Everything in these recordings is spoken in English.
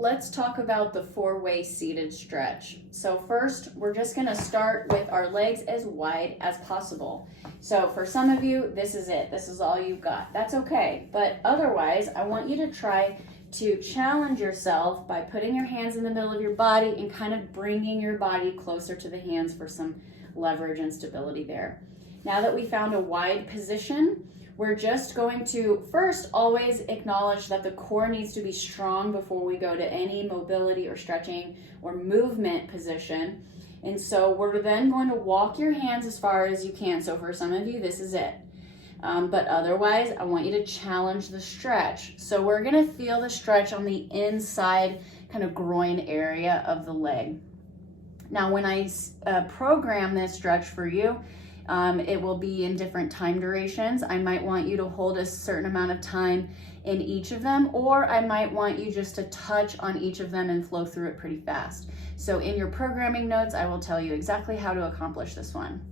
Let's talk about the four-way seated stretch. So first, we're just gonna start with our legs as wide as possible. So for some of you, this is it. This is all you've got. That's okay. But otherwise, I want you to try to challenge yourself by putting your hands in the middle of your body and kind of bringing your body closer to the hands for some leverage and stability there. Now that we found a wide position, we're just going to first always acknowledge that the core needs to be strong before we go to any mobility or stretching or movement position. And so we're then going to walk your hands as far as you can. So for some of you, this is it. But otherwise, I want you to challenge the stretch. So we're gonna feel the stretch on the inside kind of groin area of the leg. Now, when I program this stretch for you, it will be in different time durations. I might want you to hold a certain amount of time in each of them, or I might want you just to touch on each of them and flow through it pretty fast. So in your programming notes, I will tell you exactly how to accomplish this one.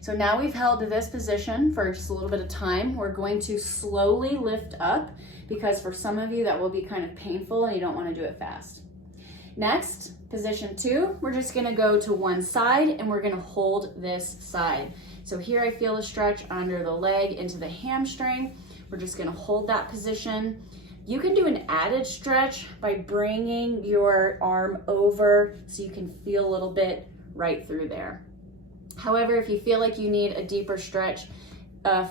So now we've held this position for just a little bit of time. We're going to slowly lift up because for some of you that will be kind of painful and you don't want to do it fast. Next, position 2, we're just gonna go to one side and we're gonna hold this side. So here I feel a stretch under the leg into the hamstring. We're just gonna hold that position. You can do an added stretch by bringing your arm over so you can feel a little bit right through there. However, if you feel like you need a deeper stretch,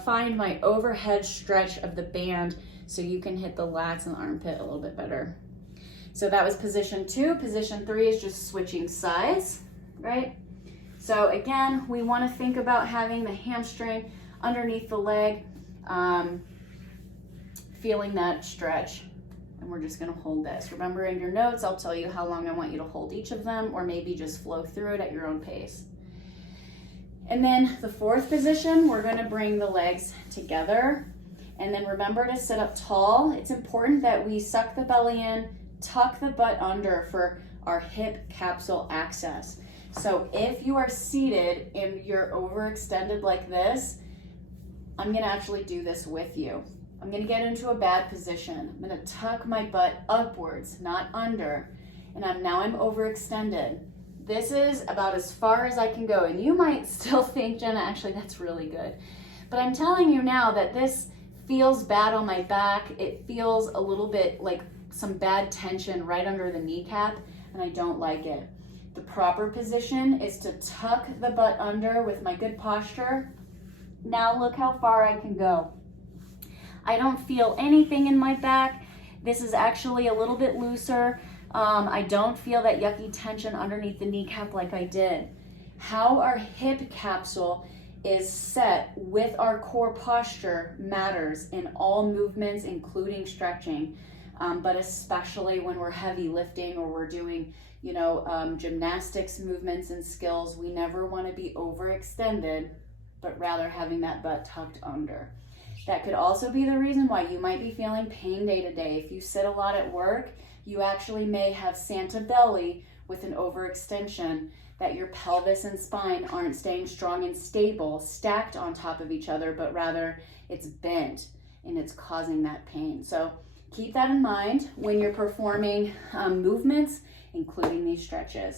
find my overhead stretch of the band so you can hit the lats and the armpit a little bit better. So that was position 2. Position 3 is just switching sides, right? So again, we want to think about having the hamstring underneath the leg, feeling that stretch. And we're just going to hold this. Remember in your notes, I'll tell you how long I want you to hold each of them, or maybe just flow through it at your own pace. And then the 4th position, we're going to bring the legs together. And then remember to sit up tall. It's important that we suck the belly in, tuck the butt under for our hip capsule access. So if you are seated and you're overextended like this, I'm gonna actually do this with you. I'm gonna get into a bad position. I'm gonna tuck my butt upwards, not under. And now I'm overextended. This is about as far as I can go. And you might still think, Jenna, actually that's really good. But I'm telling you now that this feels bad on my back. It feels a little bit like some bad tension right under the kneecap, and I don't like it. The proper position is to tuck the butt under with my good posture. Now look how far I can go. I don't feel anything in my back. This is actually a little bit looser. I don't feel that yucky tension underneath the kneecap like I did. How our hip capsule is set with our core posture matters in all movements, including stretching. But especially when we're heavy lifting or we're doing, gymnastics movements and skills, we never want to be overextended, but rather having that butt tucked under. That could also be the reason why you might be feeling pain day to day. If you sit a lot at work, you actually may have Santa belly with an overextension, that your pelvis and spine aren't staying strong and stable, stacked on top of each other, but rather it's bent and it's causing that pain. So keep that in mind when you're performing movements, including these stretches.